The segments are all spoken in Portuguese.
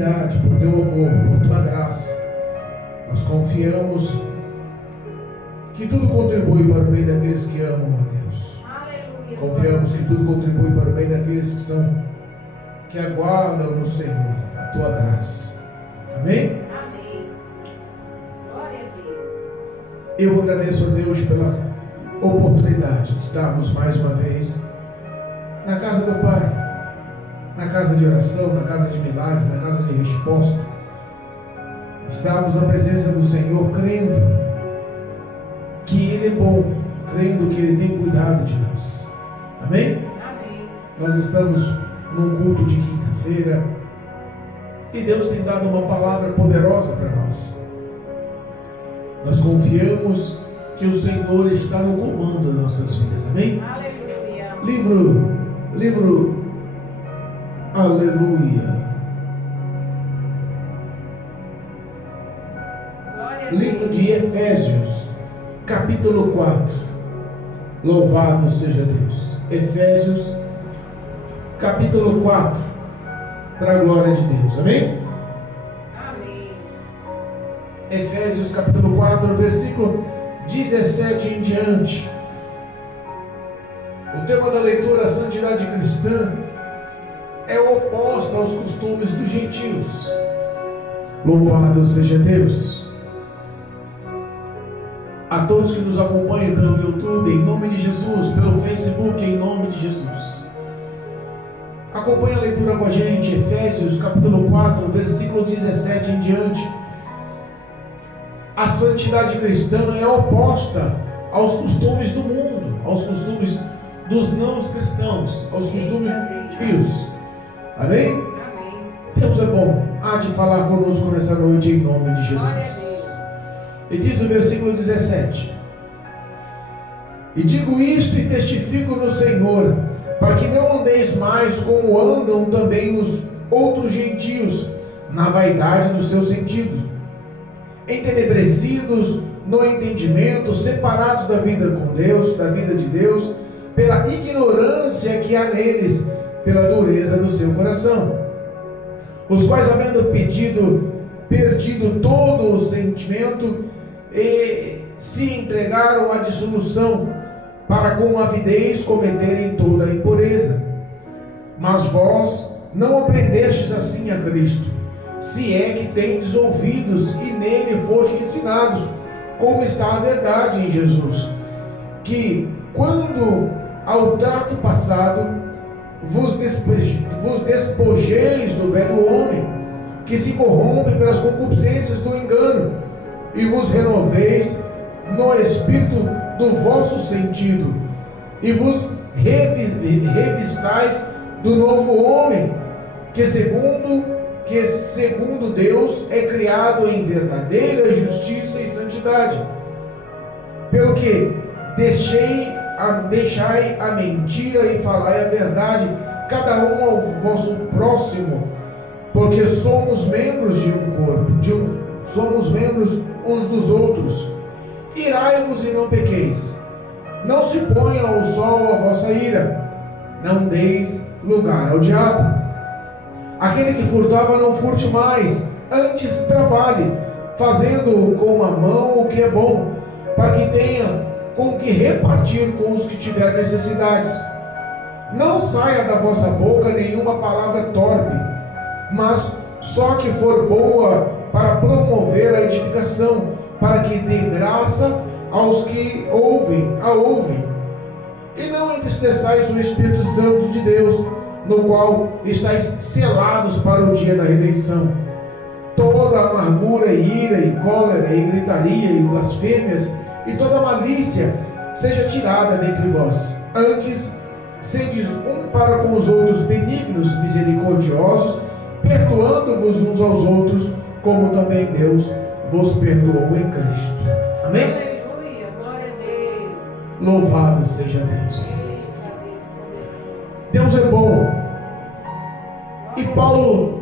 fidelidade, por Teu amor, por Tua graça. Nós confiamos que tudo contribui para o bem daqueles que amam a Deus. Aleluia. Confiamos que tudo contribui para o bem daqueles que aguardam no Senhor a Tua graça. Amém? Amém. Glória a Deus. Eu agradeço a Deus pela oportunidade de estarmos mais uma vez na casa do Pai, na casa de oração, na casa de milagre, na casa de resposta. Estamos na presença do Senhor, crendo que Ele é bom, crendo que Ele tem cuidado de nós. Amém? Amém. Nós estamos num culto de quinta-feira e Deus tem dado uma palavra poderosa para nós. Nós confiamos que o Senhor está no comando das nossas vidas. Amém? Aleluia. Livro Aleluia. Glória a Livro Deus. de Efésios, capítulo 4. Louvado seja Deus. Efésios, capítulo 4. Para a glória de Deus. Amém? Amém. Efésios, capítulo 4, versículo 17 em diante. O tema da leitura, a santidade cristã, é oposta aos costumes dos gentios. Louvado seja Deus. A todos que nos acompanham pelo YouTube, em nome de Jesus, pelo Facebook, em nome de Jesus. Acompanhe a leitura com a gente, Efésios capítulo 4, versículo 17 em diante. A santidade cristã é oposta aos costumes do mundo, aos costumes dos não cristãos, aos costumes dos gentios. Amém? Amém. Deus é bom. Há de falar conosco nessa noite em nome de Glória a Jesus. Deus. E diz o versículo 17: E digo isto e testifico no Senhor, para que não andeis mais como andam também os outros gentios, na vaidade dos seus sentidos, entenebrecidos no entendimento, separados da vida com Deus, da vida de Deus, pela ignorância que há neles, pela dureza do seu coração, os quais, havendo perdido todo o sentimento, e se entregaram à dissolução, para com avidez cometerem toda a impureza. Mas vós não aprendestes assim a Cristo, se é que tendes ouvidos e nele fostes ensinados, como está a verdade em Jesus, que quando ao trato passado vos despojeis do velho homem, que se corrompe pelas concupiscências do engano, e vos renoveis no espírito do vosso sentido, e vos revistais do novo homem, que segundo Deus é criado em verdadeira justiça e santidade. Pelo que deixai a mentira e falai a verdade, cada um ao vosso próximo, porque somos membros de um corpo, somos membros uns dos outros. Irai-vos e não pequeis, não se ponha ao sol a vossa ira, não deis lugar ao diabo. Aquele que furtava, não furte mais, antes trabalhe, fazendo com a mão o que é bom, para que tenha com que repartir com os que tiverem necessidades. Não saia da vossa boca nenhuma palavra torpe, mas só que for boa para promover a edificação, para que dê graça aos que a ouvem. E não entristeçais o Espírito Santo de Deus, no qual estáis selados para o dia da redenção. Toda amargura, e ira, e cólera, e gritaria, e blasfêmias, e toda malícia seja tirada dentre vós. Antes, sedes um para com os outros benignos, misericordiosos, perdoando-vos uns aos outros, como também Deus vos perdoou em Cristo. Amém? Aleluia. Glória a Deus. Louvado seja Deus. Eita, Deus é bom. E Paulo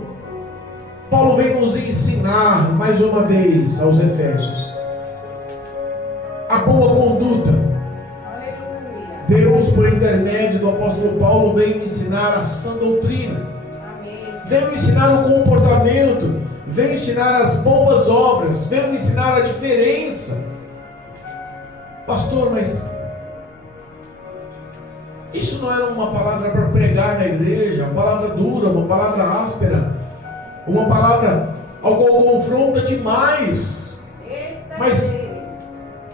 vem nos ensinar mais uma vez aos Efésios a boa conduta. Aleluia. Deus, por intermédio do apóstolo Paulo, vem ensinar a sã doutrina. Amém. venho ensinar o comportamento, venho ensinar as boas obras, venho ensinar a diferença. Pastor, mas isso não era uma palavra para pregar na igreja, uma palavra dura, uma palavra áspera, uma palavra ao qual confronta demais. Mas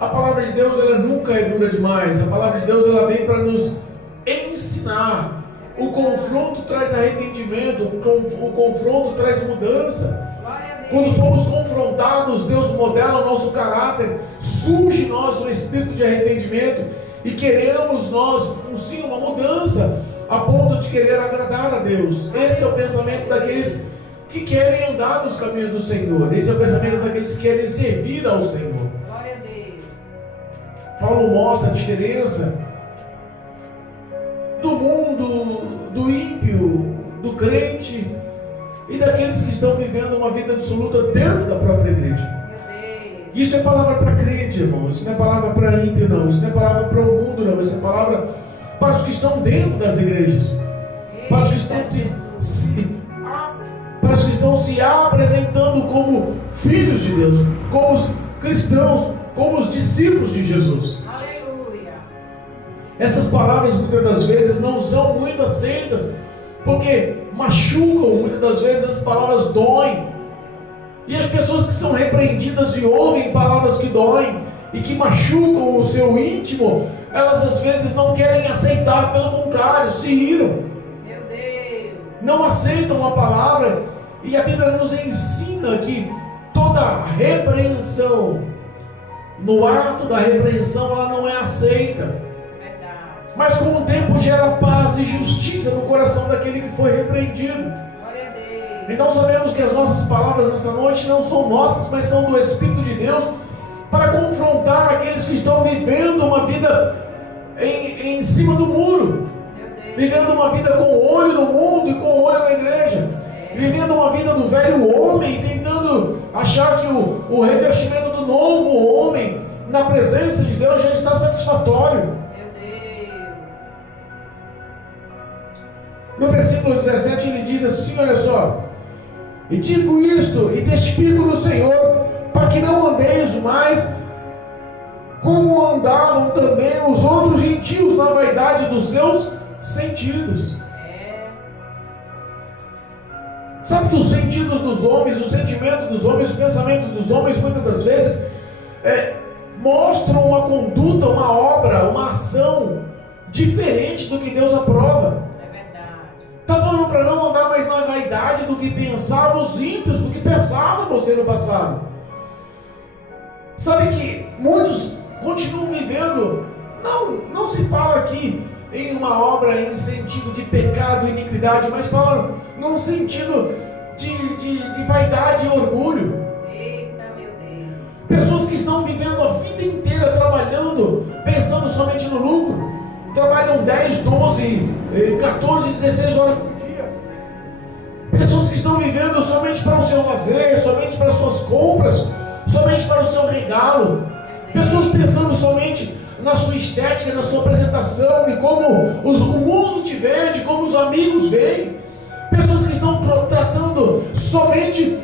a palavra de Deus, ela nunca é dura demais. A palavra de Deus, ela vem para nos ensinar. O confronto traz arrependimento, o confronto traz mudança. Quando somos confrontados, Deus modela o nosso caráter, surge em nós um espírito de arrependimento e queremos nós, sim, uma mudança, a ponto de querer agradar a Deus. Esse é o pensamento daqueles que querem andar nos caminhos do Senhor. Esse é o pensamento daqueles que querem servir ao Senhor. Glória a Deus. Paulo mostra a diferença do mundo, do ímpio, do crente e daqueles que estão vivendo uma vida absoluta dentro da própria igreja. Isso é palavra para crente, irmão. Isso não é palavra para ímpio, não. Isso não é palavra para o mundo, não. Isso é palavra para os que estão dentro das igrejas, para os que estão se apresentando como filhos de Deus, como os cristãos, como os discípulos de Jesus. Aleluia. Essas palavras muitas das vezes não são muito aceitas, porque machucam, muitas das vezes as palavras doem. E as pessoas que são repreendidas e ouvem palavras que doem e que machucam o seu íntimo, elas às vezes não querem aceitar, pelo contrário, se iram. Meu Deus. Não aceitam a palavra, e a Bíblia nos ensina que toda repreensão, no ato da repreensão, ela não é aceita. Verdade. Mas com o tempo gera paz e justiça no coração daquele que foi repreendido. Glória a Deus. Então sabemos que as nossas palavras nessa noite não são nossas, mas são do Espírito de Deus, para confrontar aqueles que estão vivendo uma vida em cima do muro, vivendo uma vida com o olho no mundo e com o olho na igreja, vivendo uma vida do velho homem, tentando achar que o revestimento do novo homem na presença de Deus já está satisfatório. No versículo 17 ele diz assim, olha só: e digo isto e testifico no Senhor, para que não andeis mais como andavam também os outros gentios na vaidade dos seus sentidos. Sabe que os sentidos dos homens, os sentimentos dos homens, os pensamentos dos homens, muitas das vezes mostram uma conduta, uma obra, uma ação diferente do que Deus aprova. Está falando para não andar mais na vaidade do que pensavam os ímpios, do que pensavam você no passado. Sabe que muitos continuam vivendo, não se fala aqui em uma obra em sentido de pecado e iniquidade, mas fala num sentido de vaidade e orgulho. Eita, meu Deus. Pessoas que estão vivendo a vida inteira trabalhando, pensando somente no lucro, trabalham 10, 12, 14, 16 horas por dia. Pessoas que estão vivendo somente para o seu lazer, somente para as suas compras, somente para o seu regalo. Pessoas pensando somente na sua estética, na sua apresentação, de como o mundo te vê, de como os amigos veem. Pessoas que estão tratando somente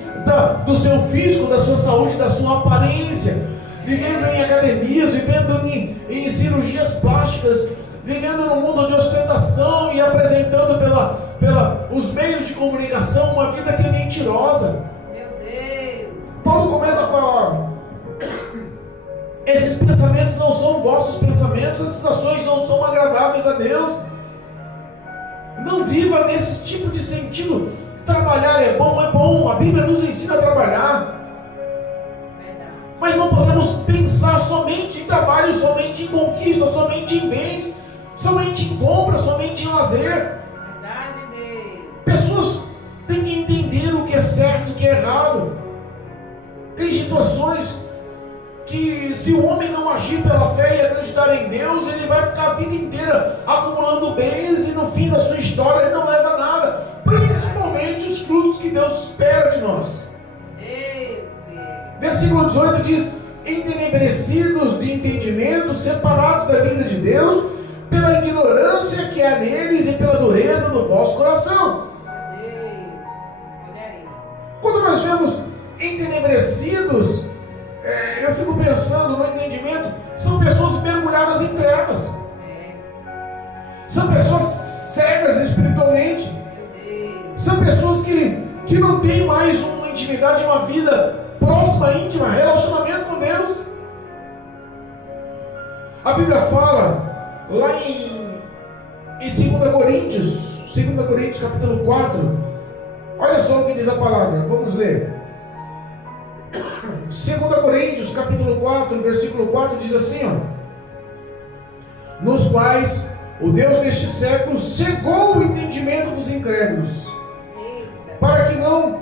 do seu físico, da sua saúde, da sua aparência, vivendo em academias, vivendo em cirurgias plásticas, vivendo no mundo de ostentação e apresentando os meios de comunicação uma vida que é mentirosa. Meu Deus. Paulo começa a falar: esses pensamentos não são vossos pensamentos, essas ações não são agradáveis a Deus. Não viva nesse tipo de sentido. Trabalhar é bom, a Bíblia nos ensina a trabalhar. Mas não podemos pensar somente em trabalho, somente em conquista, somente em bens, somente em compra, somente em lazer. Verdade, Deus. Pessoas têm que entender o que é certo e o que é errado. Tem situações que, se o homem não agir pela fé e acreditar em Deus, ele vai ficar a vida inteira acumulando bens e no fim da sua história ele não leva nada, principalmente os frutos que Deus espera de nós. Versículo 18 diz: entenebrecidos de entendimento, separados da vida de Deus, pela ignorância que há neles e pela dureza do vosso coração. entenebrecidos, eu fico pensando no entendimento, são pessoas mergulhadas em trevas. São pessoas cegas espiritualmente. São pessoas que não têm mais uma intimidade, uma vida próxima, íntima, relacionamento com Deus. A Bíblia fala lá em 2 Coríntios capítulo 4. Olha só o que diz a palavra, vamos ler. 2 Coríntios capítulo 4, versículo 4 diz assim, nos quais o Deus deste século cegou o entendimento dos incrédulos, para que não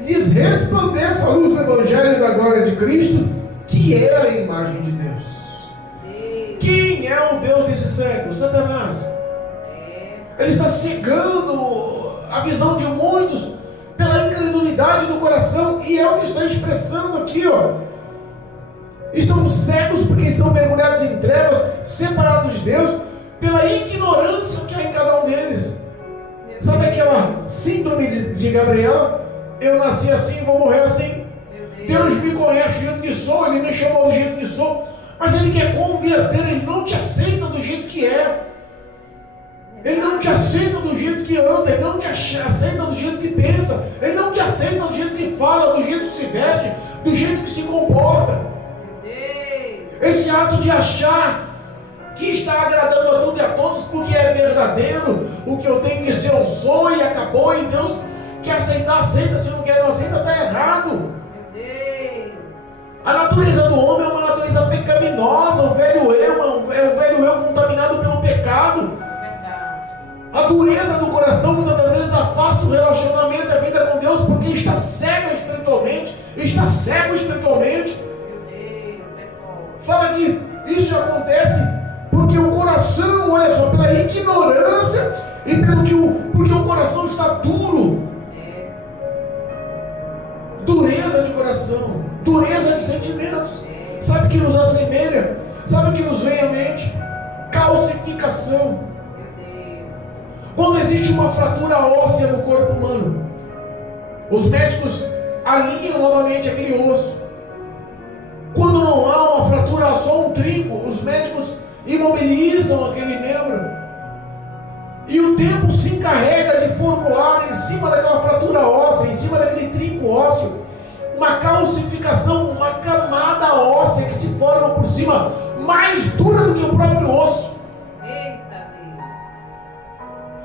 lhes resplandeça a luz do Evangelho da glória de Cristo, que é a imagem de Deus. Quem é o Deus desse século? Satanás. Ele está cegando a visão de muitos pela incredulidade do coração, e é o que está expressando aqui, Estão cegos porque estão mergulhados em trevas, separados de Deus, pela ignorância que há em cada um deles. Sabe aquela síndrome de Gabriela? Eu nasci assim, vou morrer assim. Deus me conhece do jeito que sou, Ele me chamou do jeito que sou, mas Ele quer converter, Ele não te aceita do jeito que é. Ele não te aceita do jeito que anda, Ele não te aceita do jeito que pensa, Ele não te aceita do jeito que fala, do jeito que se veste, do jeito que se comporta. Esse ato de achar que está agradando a tudo e a todos porque é verdadeiro, o que eu tenho que ser um sonho e acabou, e Deus quer aceitar, aceita, se não quer não aceita, está errado. A natureza do homem é uma natureza pecaminosa, o velho eu é o velho eu contaminado pelo pecado. A dureza do coração muitas das vezes afasta o relacionamento, a vida com Deus, porque está cego espiritualmente, está cego espiritualmente. Fala que isso acontece porque o coração, olha só, pela ignorância e porque o coração está duro. Dureza de coração, dureza de sentimentos. Sabe o que nos assemelha? Sabe o que nos vem à mente? Calcificação. Quando existe uma fratura óssea no corpo humano, os médicos alinham novamente aquele osso. Quando não há uma fratura, há só um trinco, os médicos imobilizam aquele membro. E o tempo se encarrega de formular em cima daquela fratura óssea, em cima daquele trinco ósseo, uma calcificação, uma camada óssea que se forma por cima, mais dura do que o próprio osso. Eita Deus!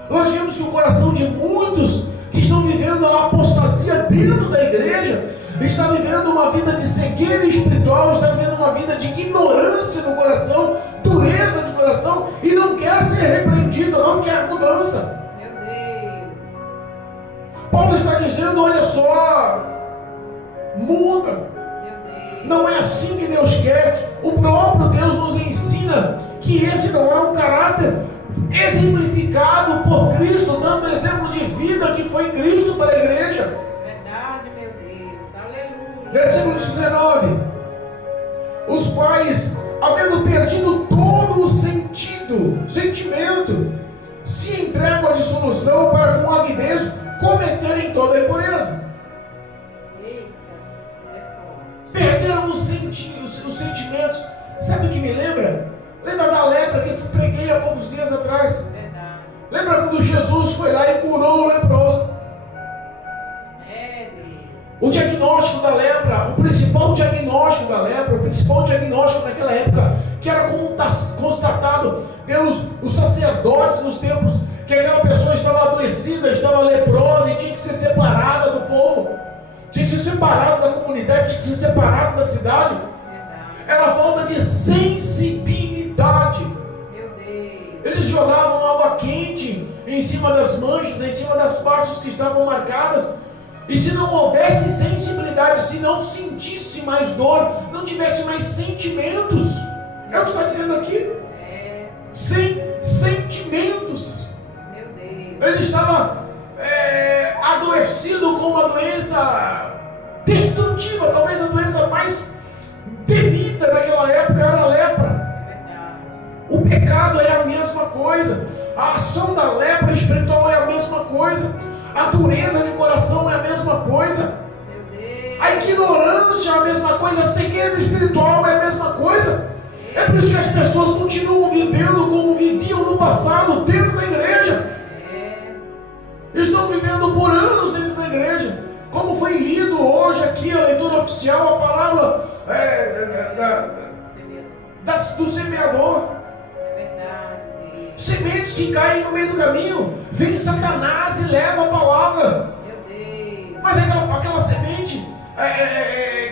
Nós vemos que o coração de muitos que estão vivendo a apostasia dentro da igreja, está vivendo uma vida de cegueira espiritual, está vivendo uma vida de ignorância no coração, dureza de coração, e não quer ser repreendido, não quer mudança. Meu Deus! Paulo está dizendo, olha só, muda. Meu Deus! Não é assim que Deus quer. O próprio Deus nos ensina que esse não é um caráter exemplificado por Cristo, dando exemplo de vida que foi Cristo para a igreja. Verdade, meu Deus! Aleluia! Versículo 19: os quais, havendo perdido todo o sentimento, se entregam à dissolução para com avidez cometerem toda a impureza. Eita, isso é forte. Perderam os sentimentos. Sabe o que me lembra? Lembra da lepra que eu preguei há poucos dias atrás? Verdade. Lembra quando Jesus foi lá e curou o leproso? É Deus. O diagnóstico da lepra, o principal diagnóstico da lepra, o principal diagnóstico naquela época, que era constatado pelos os sacerdotes nos templos, que aquela pessoa estava adoecida, estava leprosa e tinha que ser separada do povo, tinha que ser separada da comunidade, tinha que ser separada da cidade. Era a falta de sensibilidade. Meu Deus. Eles jogavam água quente em cima das manchas, em cima das partes que estavam marcadas. E se não houvesse sensibilidade, se não sentisse mais dor, não tivesse mais sentimentos, é o que está dizendo aqui. Sem sentimentos. Meu Deus. Ele estava adoecido com uma doença destrutiva, talvez a doença mais temida naquela época era a lepra. Verdade. O pecado é a mesma coisa, a ação da lepra espiritual é a mesma coisa, a dureza de coração é a mesma coisa, Meu Deus. a mesma coisa, a cegueira espiritual é a mesma coisa. É por isso que as pessoas continuam vivendo como viviam no passado, dentro da igreja. Estão vivendo por anos dentro da igreja. Como foi lido hoje aqui a leitura oficial, a parábola do semeador. Sementes que caem no meio do caminho, vem Satanás e leva a palavra. Mas aquela semente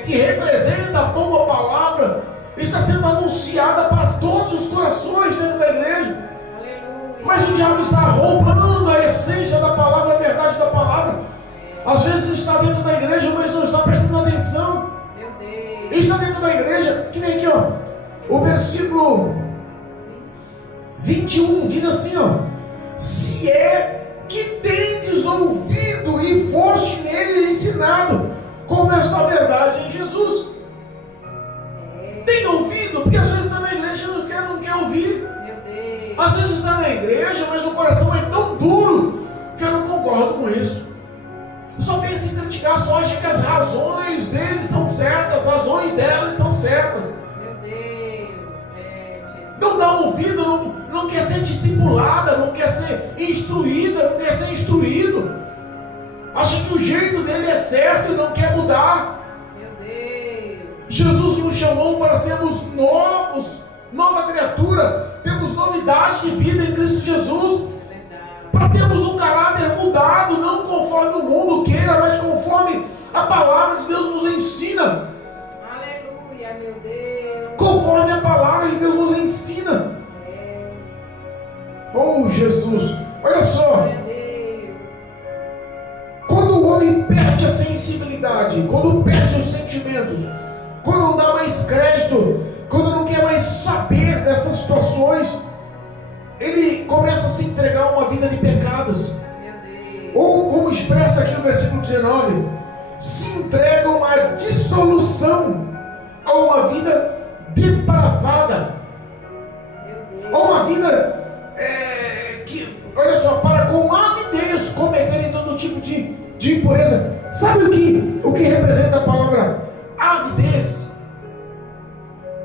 que representa a boa palavra está sendo anunciada para todos os corações dentro da igreja. Mas o diabo está roubando a essência da palavra, a verdade da palavra. Às vezes está dentro da igreja, mas não está prestando atenção. Está dentro da igreja, que nem aqui, ó. O versículo 21 diz assim, ó: se é que tendes ouvido e foste nele ensinado, como esta verdade em Jesus. Tem ouvido? Porque às vezes está na igreja e não quer ouvir. Às vezes está na igreja, mas o coração é tão duro que eu não concordo com isso. Só pensa em criticar, só acha que as razões deles estão certas, as razões delas estão certas. Não dá ouvido, não quer ser discipulada, não quer ser instruída, não quer ser instruído. Acha que o jeito dele é certo e não quer mudar. Jesus nos chamou para sermos novos, nova criatura, temos novidade de vida em Cristo Jesus, para termos um caráter mudado, não conforme o mundo queira, mas conforme a palavra de Deus nos ensina. Aleluia, meu Deus. Conforme a palavra de Deus nos ensina. Oh, Jesus, olha só. Quando o homem perde a sensibilidade, quando perde os sentimentos, quando não dá mais crédito, quando não quer mais saber dessas situações, ele começa a se entregar a uma vida de pecados. Ou, como expressa aqui no versículo 19, se entregam à dissolução, a uma vida depravada, a uma vida que, olha só, para com avidez cometerem todo tipo de impureza. Sabe o que representa a palavra avidez?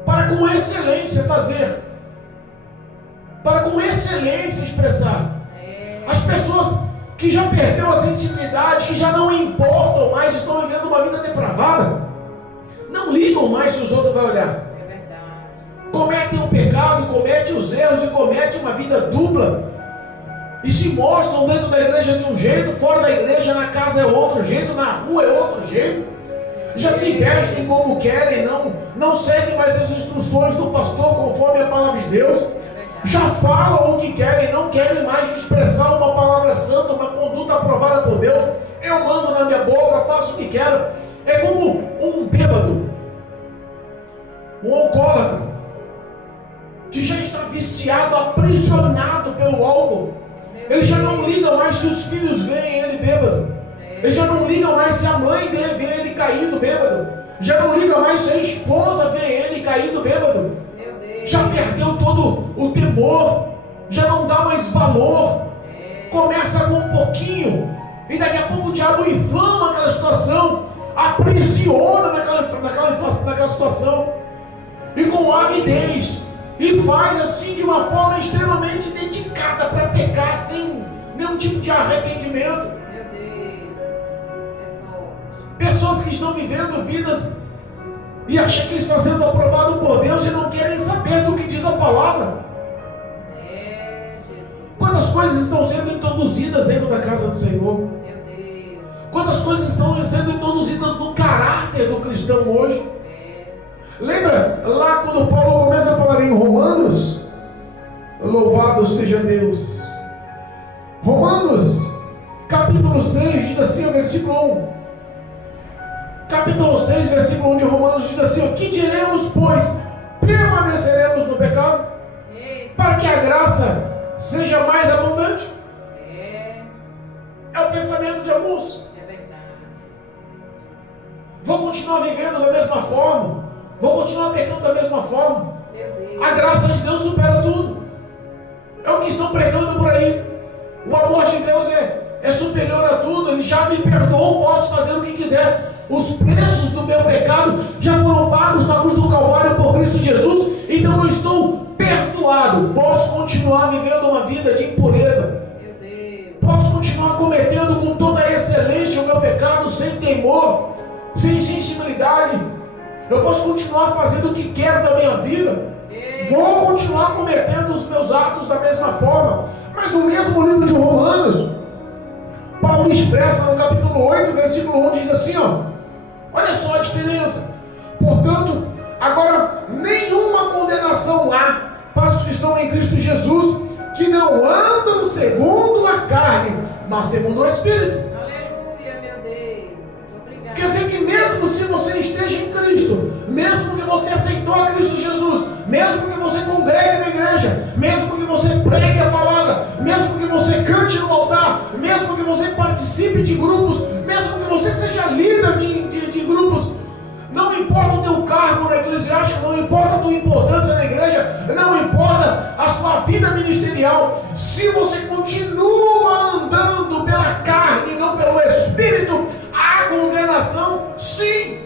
Para com excelência fazer, para com excelência expressar. As pessoas que já perdeu a sensibilidade, que já não importam mais, estão vivendo uma vida depravada, não ligam mais se os outros vão olhar. Cometem o pecado, cometem os erros e cometem uma vida dupla. E se mostram dentro da igreja de um jeito, fora da igreja, na casa é outro jeito, na rua é outro jeito. Já se vestem como querem, não seguem mais as instruções do pastor conforme a palavra de Deus. Já falam o que querem, não querem mais expressar uma palavra santa, uma conduta aprovada por Deus. Eu mando na minha boca, faço o que quero. É como um bêbado, um alcoólatra, que já está viciado, aprisionado pelo álcool. Ele já não liga mais se os filhos veem ele bêbado. Ele já não liga mais se a mãe dele vê ele caído bêbado. Já não liga mais se a esposa vê ele caído bêbado. Já perdeu todo o temor. Já não dá mais valor. Começa com um pouquinho e daqui a pouco o diabo inflama aquela situação, aprisiona naquela situação, e com avidez, e faz assim de uma forma extremamente dedicada para pecar sem nenhum tipo de arrependimento. Pessoas que estão vivendo vidas e acham que está sendo aprovado por Deus e não querem saber do que diz a palavra. Quantas coisas estão sendo introduzidas dentro da casa do Senhor? Quantas coisas estão sendo introduzidas no caráter do cristão hoje? Lembra lá quando Paulo começa a falar em Romanos? Louvado seja Deus. Romanos capítulo 6 diz assim, o versículo 1. Capítulo 6, versículo 1 de Romanos diz assim: o que diremos, pois? Permaneceremos no pecado? Para que a graça seja mais abundante? É o pensamento de alguns. Vou continuar vivendo da mesma forma, vou continuar pecando da mesma forma. A graça de Deus supera tudo. É o que estão pregando por aí. O amor de Deus é superior a tudo, Ele já me perdoou, posso fazer o que quiser. Os preços do meu pecado já foram pagos na cruz do Calvário por Cristo Jesus, então eu estou perdoado. Posso continuar vivendo uma vida de impureza, posso continuar cometendo com toda a excelência o meu pecado, sem temor, sem sensibilidade. Eu posso continuar fazendo o que quero da minha vida, vou continuar cometendo os meus atos da mesma forma. Mas o mesmo livro de Romanos, Paulo expressa no capítulo 8, versículo 1, diz assim, olha só a diferença. Portanto, agora nenhuma condenação há para os que estão em Cristo Jesus, que não andam segundo a carne, mas segundo o Espírito. Aleluia, meu Deus. Obrigado. Quer dizer que mesmo se você esteja em Cristo, mesmo que você aceitou a Cristo Jesus, mesmo que você congregue na igreja, mesmo que você pregue a palavra, mesmo que você cante no altar, mesmo que você participe de grupos, mesmo que você seja líder de grupos, não importa o teu cargo no eclesiástico, não importa a tua importância na igreja, não importa a sua vida ministerial, se você continua andando pela carne e não pelo Espírito, há condenação, sim.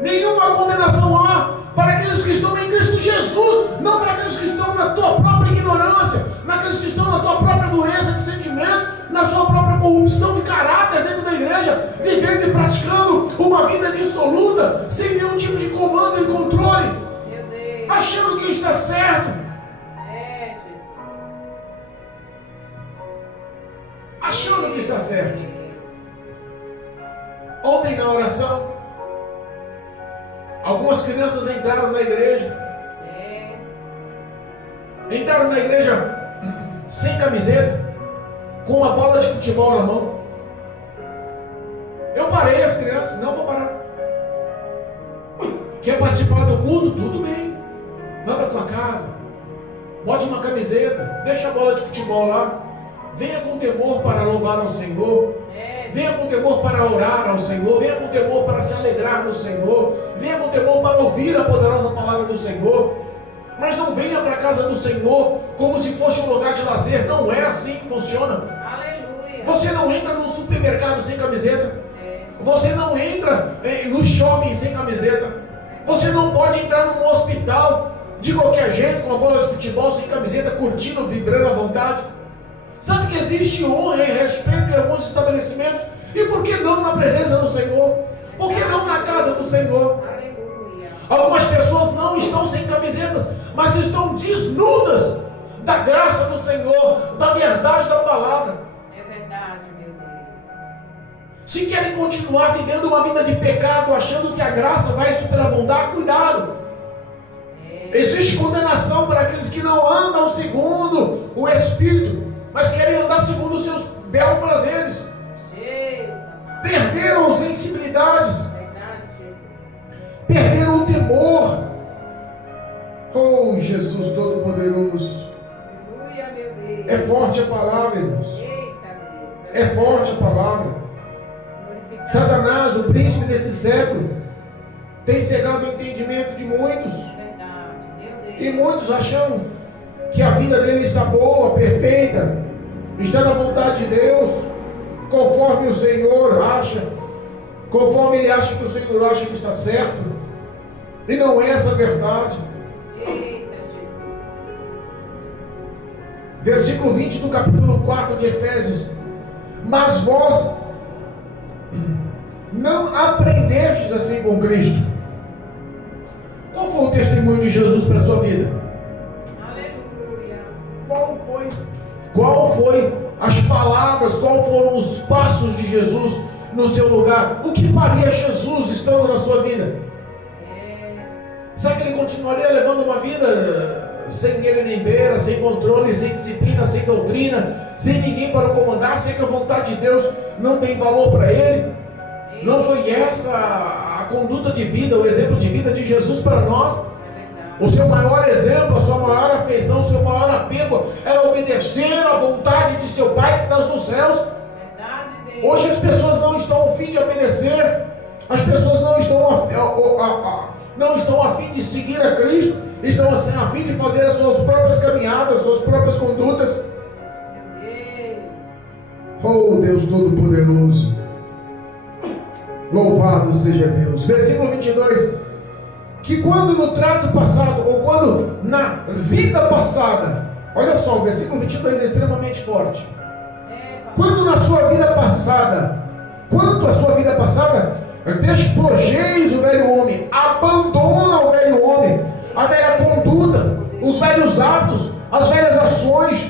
Nenhuma condenação há para aqueles que estão em Cristo Jesus, não para aqueles que estão na tua própria ignorância, naqueles que estão na tua própria dureza de sentimentos, na sua própria corrupção de caráter dentro da igreja, vivendo e praticando uma vida dissoluta, sem nenhum tipo de comando e controle, achando que está certo. Achando que está certo. Ontem na oração, algumas crianças entraram na igreja. Entraram na igreja sem camiseta, com uma bola de futebol na mão. Eu parei as crianças, não vou parar. Quer participar do culto? Tudo bem. Vá para tua casa, bote uma camiseta, deixa a bola de futebol lá. Venha com temor para louvar ao Senhor. Venha com temor para orar ao Senhor. Venha com temor para se alegrar no Senhor. Venha com temor para ouvir a poderosa palavra do Senhor. Mas não venha para a casa do Senhor como se fosse um lugar de lazer. Não é assim que funciona. Aleluia. Você não entra no supermercado sem camiseta. Você não entra no shopping sem camiseta. Você não pode entrar num hospital de qualquer jeito, com a bola de futebol, sem camiseta, curtindo, vibrando à vontade. Sabe que existe honra e respeito em alguns estabelecimentos? E por que não na presença do Senhor? Por que não na casa do Senhor? Aleluia. Algumas pessoas não estão sem camisetas, mas estão desnudas da graça do Senhor, da verdade da palavra. É verdade, meu Deus. Se querem continuar vivendo uma vida de pecado, achando que a graça vai superabundar, cuidado. Existe condenação para aqueles que não andam segundo o Espírito, mas querem andar segundo os seus belos prazeres. Perderam sensibilidades, perderam o temor. Oh, Jesus Todo-Poderoso. Aleluia, meu Deus. É forte a palavra, irmãos. Eita, Deus. É forte a palavra. Satanás, o príncipe desse século, tem cegado o entendimento de muitos. Verdade, meu Deus. E muitos acham que a vida dele está boa, perfeita, está na vontade de Deus, conforme o Senhor acha, conforme ele acha que o Senhor acha que está certo. E não é essa a verdade. Eita, Jesus. Versículo 20 do capítulo 4 de Efésios. Mas vós não aprendestes assim com Cristo. Qual foi o testemunho de Jesus para a sua vida? Aleluia. Qual foi as palavras, qual foram os passos de Jesus no seu lugar? O que faria Jesus estando na sua vida? Será que ele continuaria levando uma vida sem ele nem beira, sem controle, sem disciplina, sem doutrina, sem ninguém para o comandar, sem que a vontade de Deus não tem valor para ele? Não foi essa a conduta de vida, o exemplo de vida de Jesus para nós? O seu maior exemplo, a sua maior afeição, o seu maior apego era obedecer à vontade de seu Pai que está nos céus. Hoje as pessoas não estão a fim de obedecer, as pessoas não estão a fim de seguir a Cristo, estão a fim de fazer as suas próprias caminhadas, as suas próprias condutas. Oh, Deus Todo-Poderoso. Louvado seja Deus. Versículo 22. Que quando no trato passado, ou quando na vida passada, olha só, o versículo 22 é extremamente forte. Quando na sua vida passada, quanto a sua vida passada, despojeis o velho homem, abandona o velho homem, a velha conduta, os velhos atos, as velhas ações,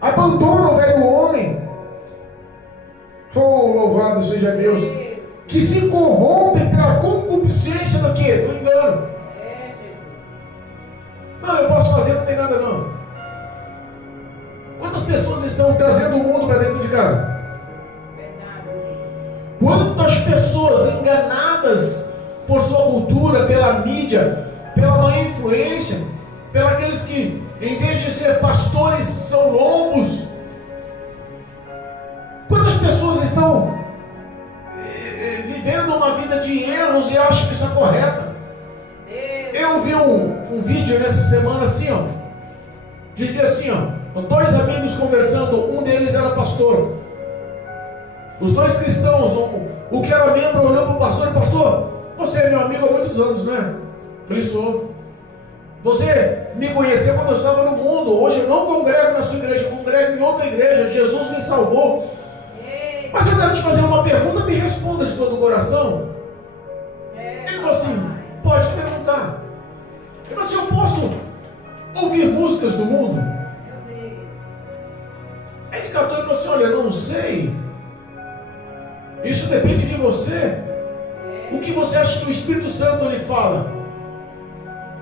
abandona o velho homem. Oh, louvado seja Deus, que se corrompe pela concupiscência do quê? Do engano. Não, eu posso fazer, não tem nada não. Quantas pessoas estão trazendo o mundo para dentro de casa? Quantas pessoas enganadas por sua cultura, pela mídia, pela má influência, pelos que, em vez de ser pastores, são lobos. Quantas pessoas estão vivendo uma vida de erros e acham que isso é correta? Eu vi um vídeo nessa semana assim, ó. Dizia assim, ó, dois amigos conversando, um deles era pastor. Os dois cristãos, o que era membro olhou para o pastor e: pastor, você é meu amigo há muitos anos, né? Eu falei: sou. Você me conheceu quando eu estava no mundo. Hoje eu não congrego na sua igreja, eu congrego em outra igreja. Jesus me salvou. Mas eu quero te fazer uma pergunta, me responda de todo o coração. Ele falou assim: pode perguntar. Eu falei assim: eu posso ouvir músicas do mundo? Ele catou e falou assim: olha, eu não sei. Isso depende de você. O que você acha que o Espírito Santo lhe fala?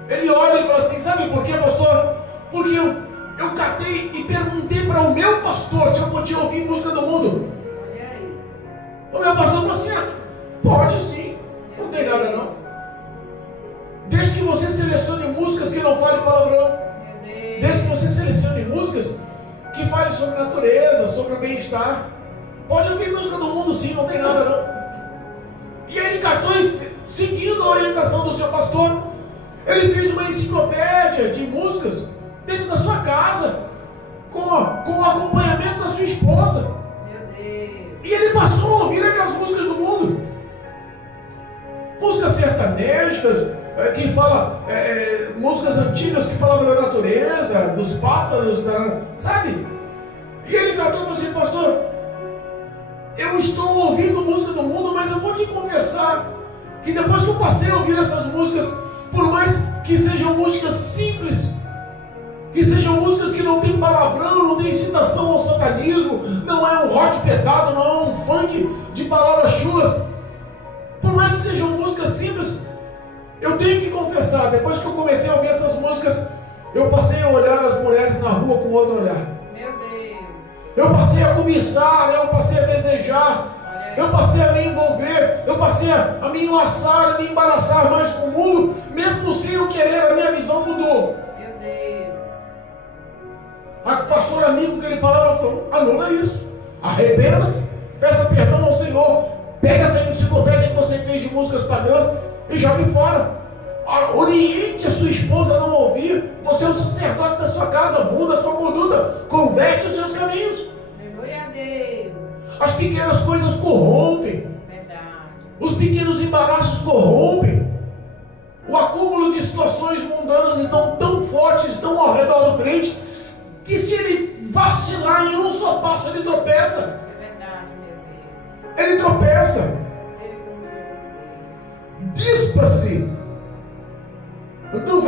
Ele olha e fala assim: sabe por quê, pastor? Porque eu catei e perguntei para o meu pastor se eu podia ouvir música do mundo. O meu pastor falou assim: pode sim, não tem nada não. Desde que você selecione músicas que não falem palavrão. Desde que você selecione músicas que falem sobre a natureza, sobre o bem-estar. Pode ouvir música do mundo sim, não tem nada não. E ele catou e, seguindo a orientação do seu pastor, ele fez uma enciclopédia de músicas dentro da sua casa, com o acompanhamento da sua esposa. E ele passou a ouvir aquelas músicas do mundo. Músicas sertanejas, que fala, músicas antigas que falavam da natureza, dos pássaros, sabe? E ele catou e falou assim: pastor, eu estou ouvindo música do mundo, mas eu vou te confessar que depois que eu passei a ouvir essas músicas, por mais que sejam músicas simples, que sejam músicas que não tem palavrão, não tem incitação ao satanismo, não é um rock pesado, não é um funk de palavras chulas, por mais que sejam músicas simples, eu tenho que confessar, depois que eu comecei a ouvir essas músicas, eu passei a olhar as mulheres na rua com outro olhar. Meu Deus. Eu passei a cobiçar, eu passei a desejar, eu passei a me envolver, eu passei a me enlaçar, a me embaraçar mais com o mundo, mesmo sem eu querer, a minha visão mudou. Meu Deus. A pastor amigo que ele falava, falou: anula isso, arrependa-se, peça perdão ao Senhor, pega essa enciclopédia que você fez de músicas pagãs e jogue fora. Oriente a sua esposa a não ouvir. Você é o sacerdote da sua casa, muda a sua conduta, converte os seus caminhos. Aleluia a Deus. As pequenas coisas corrompem. Verdade. Os pequenos embaraços corrompem. O acúmulo de situações mundanas estão tão fortes, estão ao redor do crente, que se ele vacilar em um só passo, ele tropeça. É verdade, meu Deus. Ele tropeça. Dispa-se do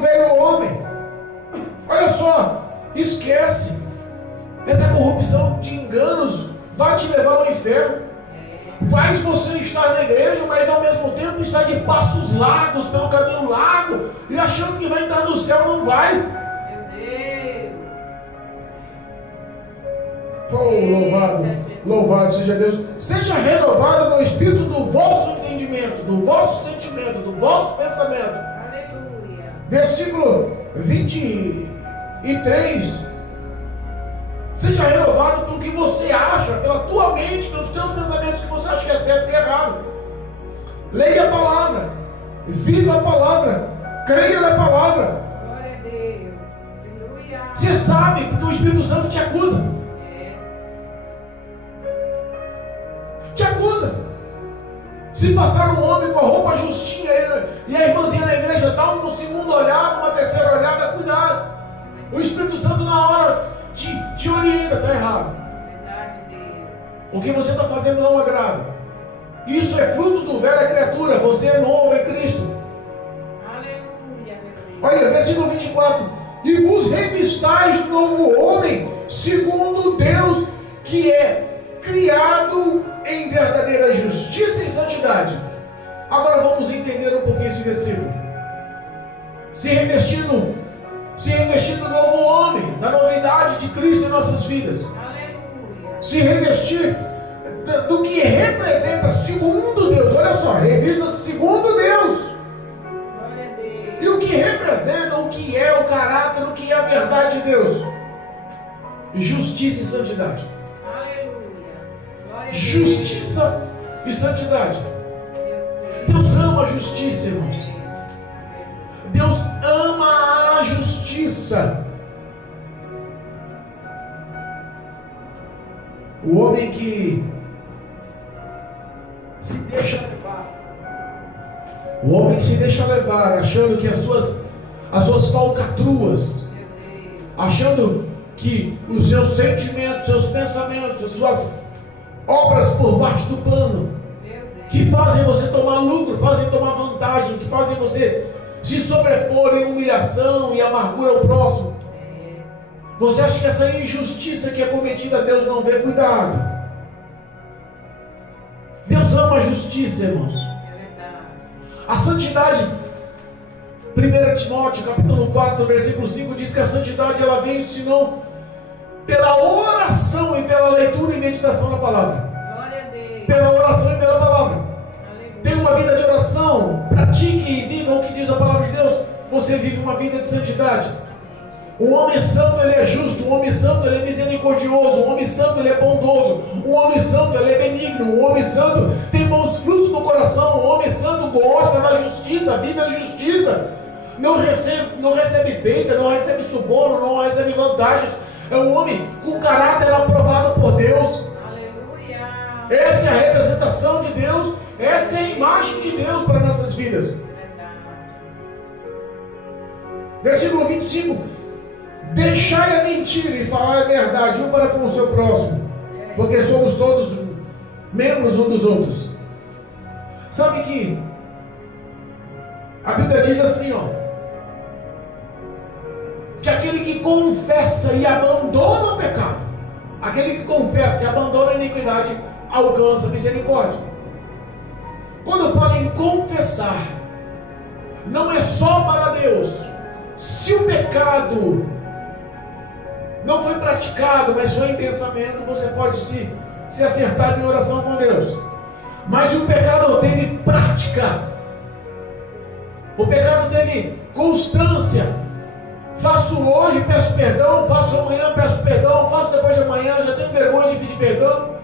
velho homem. Olha só, esquece. Essa corrupção de enganos vai te levar ao inferno. Faz você estar na igreja, mas ao mesmo tempo estar de passos largos, pelo caminho largo, e achando que vai entrar no céu, não vai. Meu Deus. Oh, louvado seja Deus. Seja renovado no espírito do vosso entendimento, do vosso sentimento, do vosso pensamento. Aleluia. Versículo 23. Seja renovado pelo que você acha, pela tua mente, pelos teus pensamentos, que você acha que é certo e errado. Leia a palavra, viva a palavra, creia na palavra. Glória a Deus. Aleluia. Você sabe, porque o Espírito Santo te acusa. te acusa. Se passar um homem com a roupa justinha e a irmãzinha na igreja dá uma segunda olhada, uma terceira olhada, cuidado. O Espírito Santo na hora te orienta, está errado. Verdade, Deus. O que você está fazendo não agrada. Isso é fruto do velha criatura. Você é novo em Cristo. Aleluia, meu Deus. Olha, versículo 24. E vos revistais do novo homem, segundo Deus, que é criado em verdadeira justiça e santidade. Agora vamos entender um pouquinho esse versículo. Se revestir do novo homem, da novidade de Cristo em nossas vidas. Aleluia. Se revestir do que representa segundo Deus. Olha só, revista-se segundo Deus. Glória a Deus. E o que representa, o que é o caráter, o que é a verdade de Deus? Justiça e santidade. Aleluia. Glória a Deus. Justiça e santidade. Deus ama a justiça, irmãos. Deus ama a justiça. O homem que se deixa levar. O homem que se deixa levar, achando que as suas falcatruas, achando que os seus sentimentos, seus pensamentos, as suas obras por baixo do pano, que fazem você tomar lucro, fazem tomar vantagem, que fazem você se sobrepor em humilhação e amargura ao próximo. Você acha que essa injustiça que é cometida, Deus não vê? Cuidado. Deus ama a justiça, irmãos. A santidade, 1 Timóteo capítulo 4, versículo 5, diz que a santidade ela vem senão pela oração e pela leitura e meditação da palavra. Glória a Deus. Pela oração e pela palavra. Aleluia. Tenha uma vida de oração, pratique e viva o que diz a palavra de Deus. Você vive uma vida de santidade. O homem santo ele é justo, o homem santo ele é misericordioso, o homem santo ele é bondoso, o homem santo ele é benigno, o homem santo tem bons frutos no coração, o homem santo gosta da justiça, vive a justiça, não recebe peita, não recebe suborno, não recebe vantagens. É um homem com caráter aprovado por Deus. Aleluia. Essa é a representação de Deus, essa é a imagem de Deus para nossas vidas. Verdade. Versículo 25. Deixai a mentira e falar a verdade um para com o seu próximo, porque somos todos membros um dos outros. Sabe que a Bíblia diz assim, ó, que aquele que confessa e abandona o pecado, aquele que confessa e abandona a iniquidade, alcança a misericórdia. Quando eu falo em confessar, não é só para Deus. Se o pecado não foi praticado, mas foi em pensamento, você pode se acertar em oração com Deus. Mas o pecado teve prática, o pecado teve constância. Faço hoje, peço perdão, faço amanhã, peço perdão, faço depois de amanhã, já tenho vergonha de pedir perdão.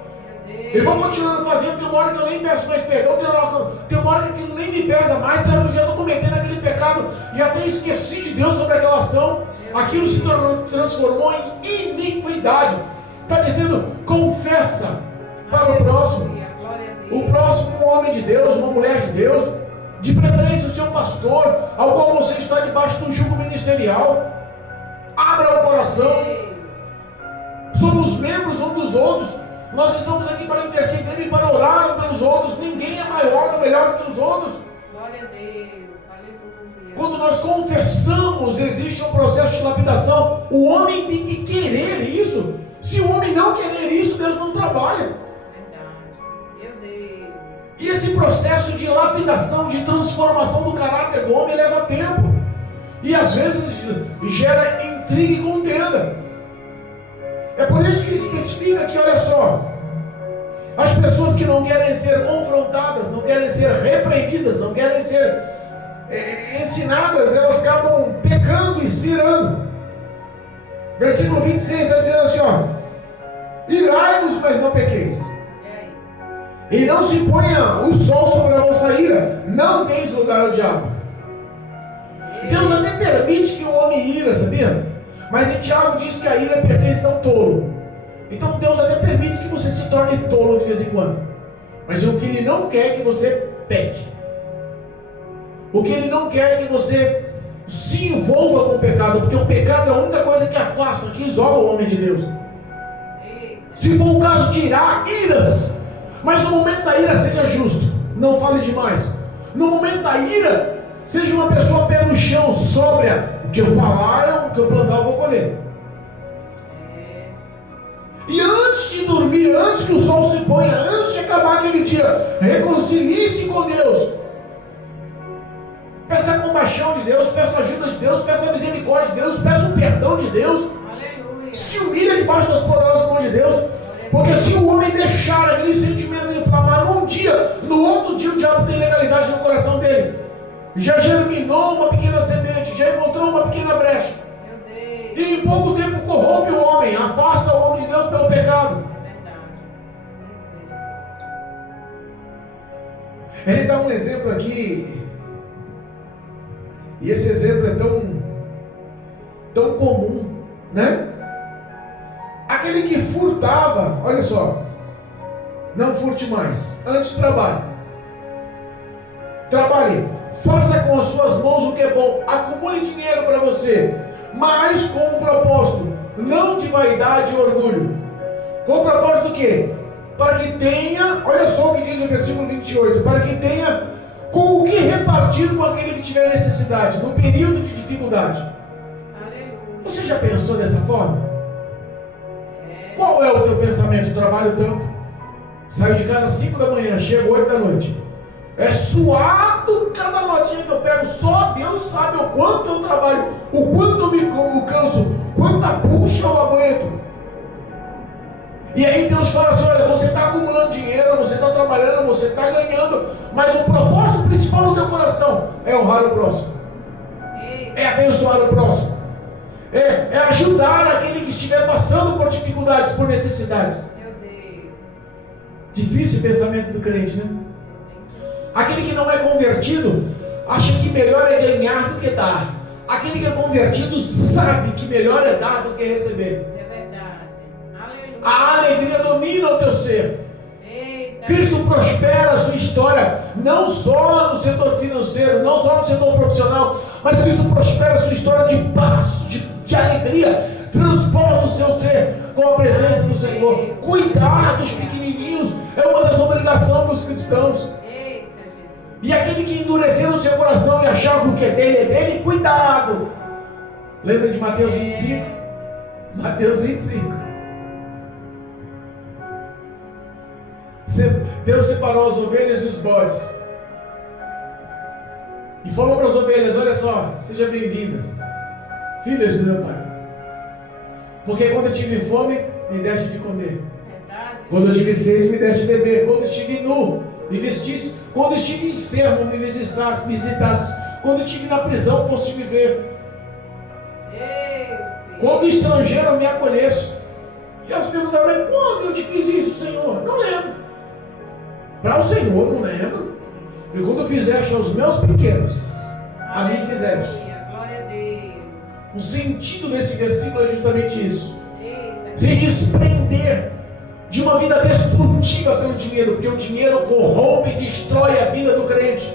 E vou continuando fazendo, tem uma hora que eu nem peço mais perdão, tem uma hora que aquilo nem me pesa mais, então eu já estou cometendo aquele pecado, já até esqueci de Deus sobre aquela ação, aquilo se transformou em iniquidade. Está dizendo, confessa para o próximo. O próximo, um homem de Deus, uma mulher de Deus, de preferência o seu pastor, ao qual você está debaixo do jugo ministerial. Abra o coração. Somos membros uns dos outros. Nós estamos aqui para interceder e para orar pelos outros. Ninguém é maior ou melhor do que os outros. Glória a Deus. Aleluia. Quando nós confessamos, existe um processo de lapidação. O homem tem que querer isso. Se o homem não querer isso, Deus não trabalha. Verdade. Meu Deus. E esse processo de lapidação, de transformação do caráter do homem leva tempo. E às vezes gera intriga e contenda. É por isso que especifica aqui, olha só. As pessoas que não querem ser confrontadas, não querem ser repreendidas, não querem ser ensinadas, elas acabam pecando e se irando. Versículo 26 está dizendo assim, ó. Irai-vos, mas não pequeis. E não se ponha o sol sobre a vossa ira. Não teis lugar ao diabo. Deus até permite que o homem ira, sabia? Mas em Tiago diz que a ira pertence ao tolo. Então Deus até permite que você se torne tolo de vez em quando. Mas o que Ele não quer é que você peque. O que Ele não quer é que você se envolva com o pecado, porque o pecado é a única coisa que afasta, que isola o homem de Deus. Se for o caso de iras, mas no momento da ira seja justo, não fale demais. No momento da ira, seja uma pessoa pé no chão, sóbria. O que eu falar, o que eu plantar, eu vou colher. E antes de dormir, antes que o sol se ponha, antes de acabar aquele dia, reconcilie-se com Deus. Peça a compaixão de Deus, peça a ajuda de Deus, peça a misericórdia de Deus, peça o perdão de Deus. Aleluia. Se humilha debaixo das poderosas mãos de Deus. Porque se o homem deixar aquele sentimento inflamar num dia, no outro dia o diabo tem legalidade no coração dele. Já germinou uma pequena semente, já encontrou uma pequena brecha. E em pouco tempo corrompe o homem, afasta o homem de Deus pelo pecado. Ele dá um exemplo aqui, e esse exemplo é tão comum, né? Aquele que furtava, olha só, não furte mais, antes trabalhe, faça com as suas mãos o que é bom, acumule dinheiro para você, mas com um propósito, não de vaidade e orgulho. Com o propósito do quê? Para que tenha, olha só o que diz o versículo 28, para que tenha com o que repartir com aquele que tiver necessidade, no período de dificuldade. Aleluia. Você já pensou dessa forma? Qual é o teu pensamento? Eu trabalho tanto, saio de casa às 5 da manhã, chego 8 da noite. É suado cada notinha que eu pego. Só Deus sabe o quanto eu trabalho, o quanto eu me canso, quanta bucha eu aguento. E aí Deus fala assim: olha, você está acumulando dinheiro, você está trabalhando, você está ganhando, mas o propósito principal do teu coração é honrar o próximo, é abençoar o próximo, é ajudar aquele que estiver passando por dificuldades, por necessidades. Meu Deus. Difícil o pensamento do crente, né? Aquele que não é convertido acha que melhor é ganhar do que dar. Aquele que é convertido sabe que melhor é dar do que receber. É verdade. Aleluia. A alegria domina o teu ser. Eita. Cristo prospera a sua história, não só no setor financeiro, não só no setor profissional, mas Cristo prospera a sua história de paz, de alegria, transporta o seu ser com a presença do Senhor. Cuidar dos pequenininhos é uma das obrigações dos cristãos. E aquele que endurecer o seu coração e achar que o que é dele, cuidado. Lembra de Mateus 25? Mateus 25. Deus separou as ovelhas e os bodes. E falou para as ovelhas: olha só, sejam bem-vindas, filhas do meu Pai. Porque quando eu tive fome, me deste de comer. Quando eu tive sede, me deste de beber. Quando eu estive nu, me vestisse. Quando eu estive enfermo, me visitasse. Quando eu estive na prisão, foste me ver. Quando estrangeiro, me acolhesse. E elas perguntaram: mas quando eu te fiz isso, Senhor? Não lembro. Para o Senhor, não lembro. E quando fizeste aos meus pequenos, a mim fizeste. Glória a Deus. O sentido desse versículo é justamente isso. Eita. Se desprender de uma vida destrutiva pelo dinheiro, porque o dinheiro corrompe e destrói a vida do crente.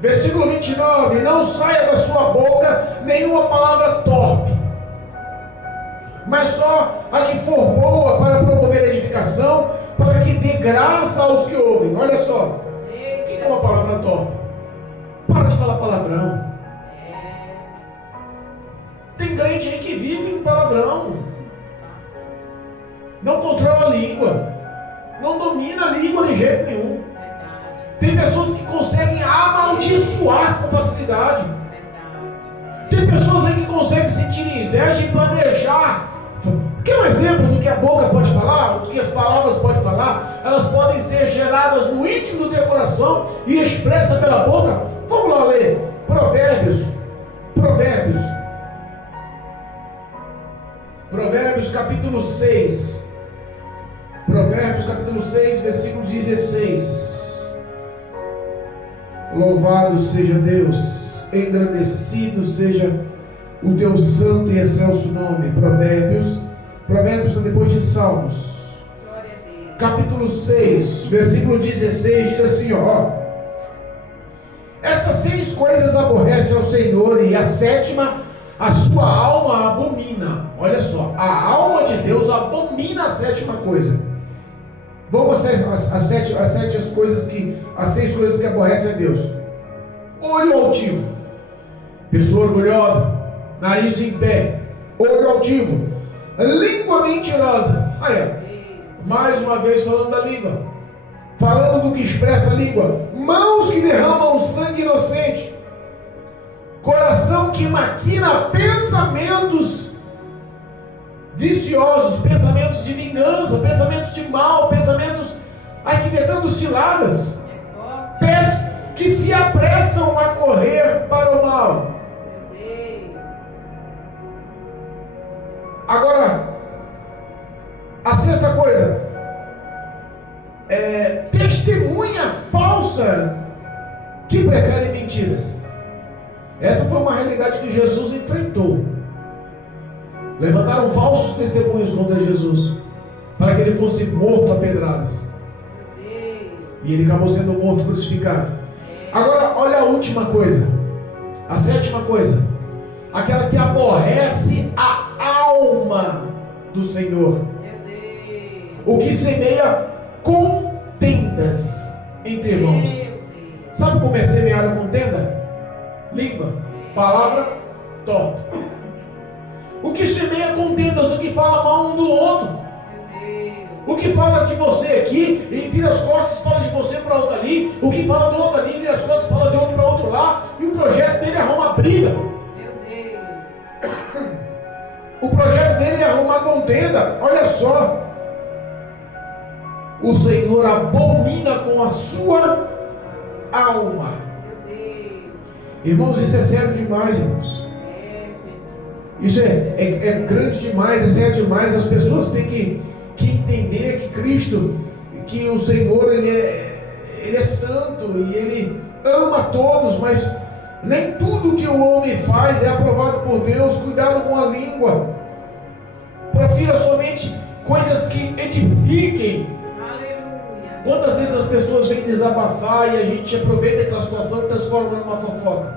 Versículo 29: não saia da sua boca nenhuma palavra torpe, mas só a que for boa para promover a edificação, para que dê graça aos que ouvem. Olha só, o que é uma palavra torpe? Para de falar palavrão. Tem crente aí que vive em palavrão, não controla a língua, não domina a língua de jeito nenhum. Tem pessoas que conseguem amaldiçoar com facilidade. Tem pessoas aí que conseguem sentir inveja e planejar. Quer um exemplo do que a boca pode falar? Do que as palavras podem falar? Elas podem ser geradas no íntimo do teu coração e expressas pela boca. Vamos lá ler Provérbios capítulo 6. Provérbios capítulo 6, versículo 16. Louvado seja Deus, engrandecido seja o teu santo e excelso nome. Provérbios está depois de Salmos. Glória a Deus. capítulo 6, versículo 16, diz assim, ó: estas 6 coisas aborrece ao Senhor, e a 7ª a sua alma abomina. Olha só, a alma de Deus abomina a 7ª coisa. Vamos às 6 coisas que aborrecem a Deus. Olho altivo, pessoa orgulhosa, nariz em pé, olho altivo, língua mentirosa. Mais uma vez falando da língua, falando do que expressa a língua. Mãos que derramam sangue inocente, coração que maquina pensamentos viciosos, pensamentos de vingança, pensamentos de mal, pensamentos arquitetando ciladas, pés que se apressam a correr para o mal. Agora, a 6ª coisa, testemunha falsa que prefere mentiras. Essa foi uma realidade que Jesus enfrentou. Levantaram falsos testemunhos contra Jesus, para que ele fosse morto a pedradas. E ele acabou sendo morto, crucificado. Agora, olha a última coisa, a 7ª coisa, aquela que aborrece a alma do Senhor. O que semeia contendas entre irmãos. Sabe como é semeada contenda? Língua, palavra torta. O que semeia contendas, o que fala mal um do outro, o que fala de você aqui e vira as costas, fala de você para outro ali, o que fala do outro ali, vira as costas, fala de outro para outro lá, e o projeto dele é arrumar briga. O projeto dele é arrumar contenda. Olha só, o Senhor abomina com a sua alma. Irmãos, isso é sério demais, irmãos. Isso é grande demais, é sério demais. As pessoas têm que entender que Cristo, que o Senhor, Ele é santo e Ele ama todos, mas nem tudo que o homem faz é aprovado por Deus. Cuidado com a língua. Profira somente coisas que edifiquem. Aleluia. Quantas vezes as pessoas vêm desabafar e a gente aproveita aquela situação e transforma numa fofoca?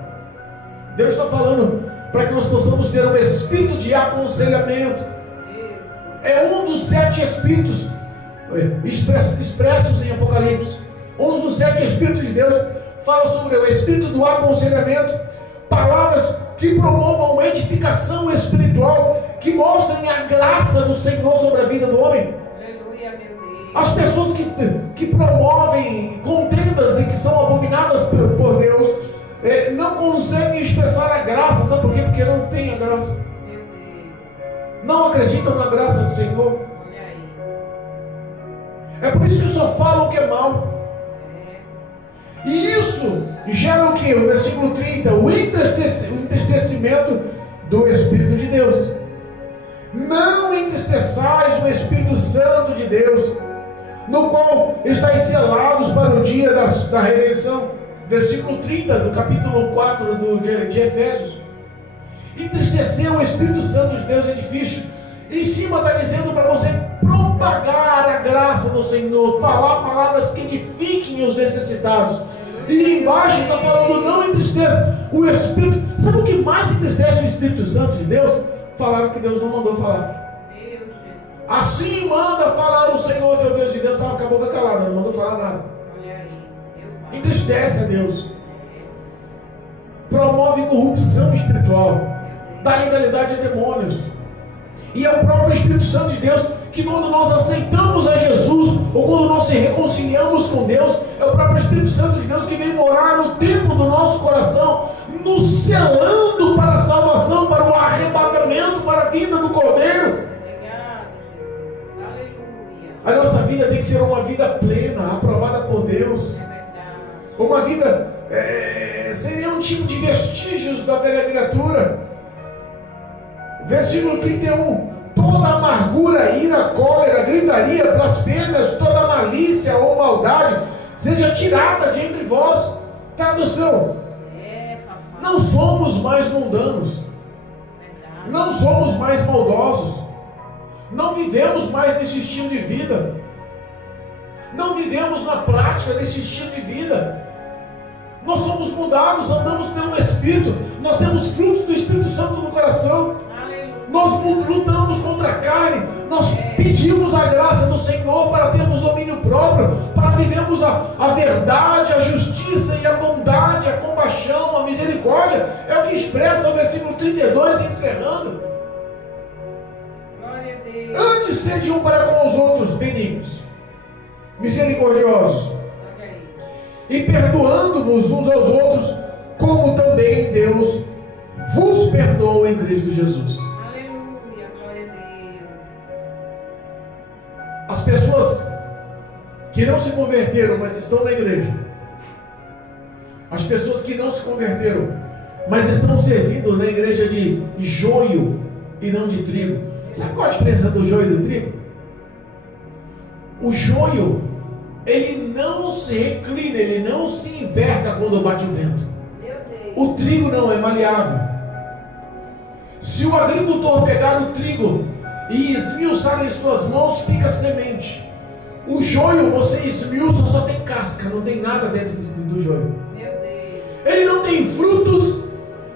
Deus está falando para que nós possamos ter um espírito de aconselhamento. É um dos 7 espíritos expressos em Apocalipse. Um dos 7 espíritos de Deus fala sobre o espírito do aconselhamento. Palavras que promovam uma edificação espiritual, que mostrem a graça do Senhor sobre a vida do homem. Aleluia, meu Deus. As pessoas que promovem contendas e que são abominadas por Deus, não conseguem expressar a graça. Sabe por quê? Porque não tem a graça. Meu Deus. Não acreditam na graça do Senhor. Olha aí. É por isso que só falam o que é mal. E isso gera o que? O versículo 30, o entristecimento do Espírito de Deus. Não entristeçais o Espírito Santo de Deus, no qual estáis selados para o dia da redenção. Versículo 30 do capítulo 4 de Efésios. Entristecer o Espírito Santo de Deus é difícil. Em cima está dizendo para você propagar a graça do Senhor, falar palavras que edifiquem os necessitados. E embaixo está falando, não entristeça o Espírito. Sabe o que mais entristece o Espírito Santo de Deus? Falaram que Deus não mandou falar. Assim manda falar o Senhor teu Deus, e Deus estava com a boca calada, não mandou falar nada. Entristece a Deus. Promove corrupção espiritual, dá legalidade a demônios. E é o próprio Espírito Santo de Deus que, quando nós aceitamos a Jesus, ou quando nós se reconciliamos com Deus, é o próprio Espírito Santo de Deus que vem morar no templo do nosso coração, nos selando para a salvação, para o arrebatamento, para a vida do Cordeiro. Obrigado, Jesus. Aleluia. A nossa vida tem que ser uma vida plena, aprovada por Deus. Uma vida seria um tipo de vestígios da velha criatura. Versículo 31. Toda amargura, ira, cólera, gritaria, blasfêmias, toda malícia ou maldade seja tirada de entre vós. Tradução: não somos mais mundanos, não somos mais maldosos, não vivemos mais nesse estilo de vida. não vivemos na prática desse estilo de vida. Nós somos mudados, andamos pelo Espírito, nós temos frutos do Espírito Santo no coração. Aleluia. Nós lutamos contra a carne, nós pedimos a graça do Senhor para termos domínio próprio, para vivermos a verdade, a justiça e a bondade, a compaixão, a misericórdia. É o que expressa o versículo 32, encerrando. Glória a Deus. Antes sede um para com os outros benignos, misericordiosos, Olha aí. e perdoando-vos uns aos outros, como também Deus vos perdoa em Cristo Jesus. Aleluia. Glória a Deus. As pessoas que não se converteram, mas estão na igreja, as pessoas que não se converteram, mas estão servindo na igreja de joio e não de trigo. Sabe qual a diferença do joio e do trigo? O joio, ele não se reclina, ele não se enverga quando bate o vento. Meu Deus. O trigo não é maleável. Se o agricultor pegar o trigo e esmiuçar em suas mãos, fica semente. O joio você esmiuça, só tem casca, não tem nada dentro do joio. Meu Deus. Ele não tem frutos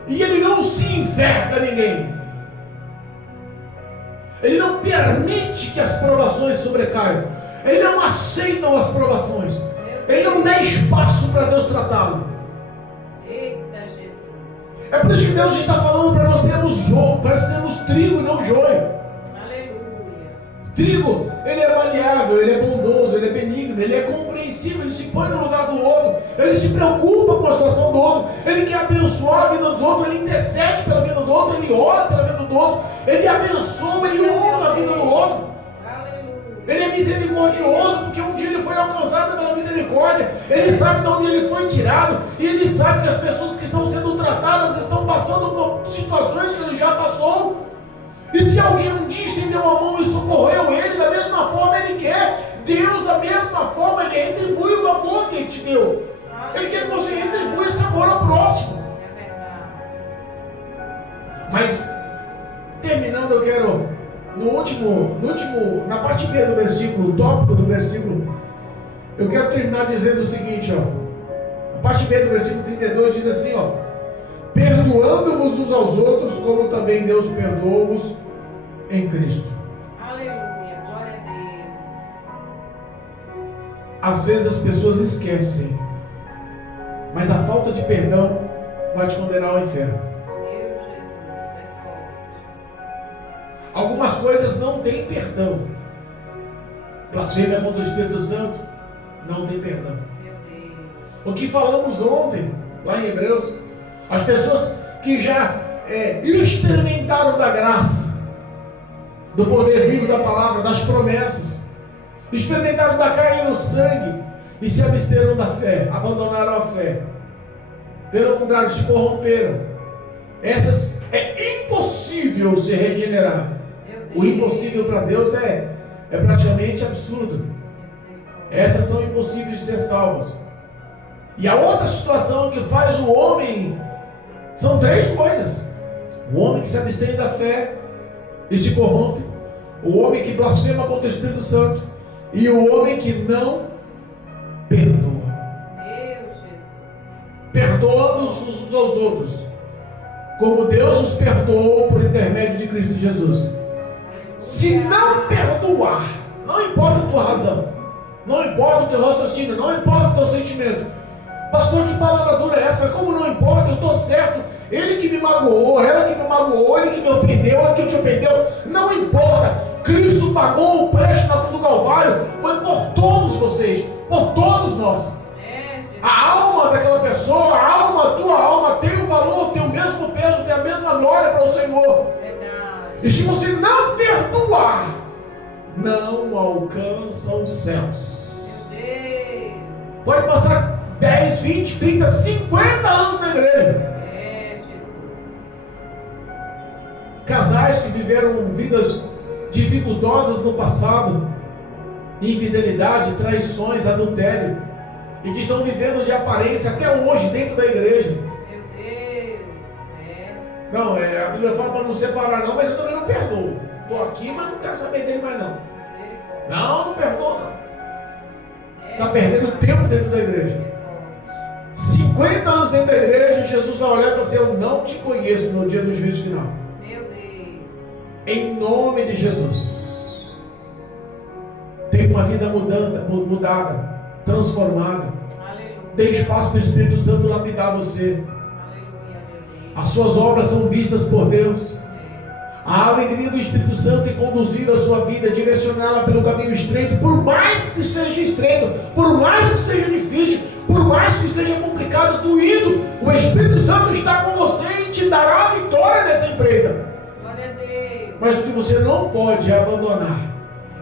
e ele não se enverga a ninguém. Ele não permite que as provações sobrecaiam. Ele não aceita as provações. Ele não dá espaço para Deus tratá-lo. Eita Jesus. É por isso que Deus está falando para nós termos joio, para sermos trigo e não joio. Aleluia. Trigo, ele é maleável, ele é bondoso, ele é benigno, ele é compreensível, ele se põe no lugar do outro, ele se preocupa com a situação do outro, ele quer abençoar a vida dos outros, ele intercede pela vida do outro, ele ora pela vida do outro, ele abençoa, ele honra a vida do outro. Aleluia. Ele é misericordioso, porque um dia ele foi alcançado pela misericórdia, ele sabe de onde ele foi tirado, e ele sabe que as pessoas que estão sendo tratadas estão passando por situações que ele já passou. E se alguém um dia estendeu a mão e socorreu ele, da mesma forma ele quer. Deus, da mesma forma, ele retribui o amor que ele te deu. Ele quer que você retribua esse amor ao próximo. É verdade. Mas, terminando, eu quero, na parte B do versículo, o tópico do versículo, eu quero terminar dizendo o seguinte, ó. A parte B do versículo 32 diz assim, ó: perdoando-vos uns aos outros, como também Deus perdoou-vos em Cristo. Aleluia. Glória a Deus. Às vezes as pessoas esquecem, mas a falta de perdão vai te condenar ao inferno. Meu Jesus. É forte. Algumas coisas não têm perdão. Blasfêmia contra o Espírito Santo não tem perdão. Meu Deus. O que falamos ontem, lá em Hebreus, as pessoas que já experimentaram da graça, do poder vivo da palavra, das promessas, experimentaram da carne e do sangue, e se absteram da fé, abandonaram a fé, pelo contrário, se corromperam. Essas é impossível se regenerar. Meu Deus. O impossível para Deus é praticamente absurdo. Essas são impossíveis de ser salvas. E a outra situação que faz o homem, são três coisas: o homem que se abstém da fé e se corrompe, o homem que blasfema contra o Espírito Santo e o homem que não perdoa. Meu Jesus. Perdoando uns aos outros, como Deus os perdoou por intermédio de Cristo Jesus. Se não perdoar, não importa a tua razão, não importa o teu raciocínio, não importa o teu sentimento. Pastor, que palavra dura é essa? Como não importa, eu estou certo. Ele que me magoou, ela que me magoou, ele que me ofendeu, ela que te ofendeu, não importa. Cristo pagou o preço na cruz do Calvário, foi por todos vocês, por todos nós. A alma daquela pessoa, a tua alma tem um valor, tem o mesmo peso, tem a mesma glória para o Senhor. E se você não perdoar, não alcança os céus. Meu Deus. Pode passar 10, 20, 30, 50 anos na igreja. Jesus. Casais que viveram vidas dificultosas no passado, infidelidade, traições, adultério, e que estão vivendo de aparência até hoje dentro da igreja. Meu Deus. Não, a Bíblia fala para não separar não, mas eu também não perdoo. Estou aqui, mas não quero saber dele mais não. Misericórdia. Não perdoo não. está perdendo tempo dentro da igreja. 50 anos dentro da igreja, Jesus vai olhar para você: eu não te conheço no dia do juízo final. Meu Deus. Em nome de Jesus. Tenha uma vida mudada, transformada. Aleluia. Dê espaço para o Espírito Santo lapidar você. Aleluia, meu Deus. As suas obras são vistas por Deus. A alegria do Espírito Santo em conduzir a sua vida, direcioná-la pelo caminho estreito, por mais que seja estreito, por mais que seja difícil, por mais que esteja complicado, doído, o Espírito Santo está com você e te dará a vitória nessa empreita. Glória a Deus. Mas o que você não pode é abandonar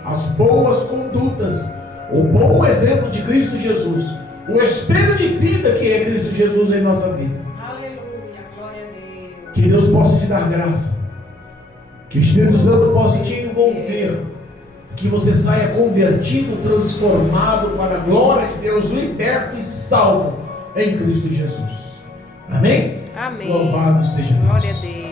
as boas condutas, o bom exemplo de Cristo Jesus, o espelho de vida que é Cristo Jesus em nossa vida. Aleluia, glória a Deus. Que Deus possa te dar graça, que o Espírito Santo possa te envolver, que você saia convertido, transformado para a glória de Deus, liberto e salvo em Cristo Jesus. Amém? Amém. Louvado seja Deus. Glória a Deus.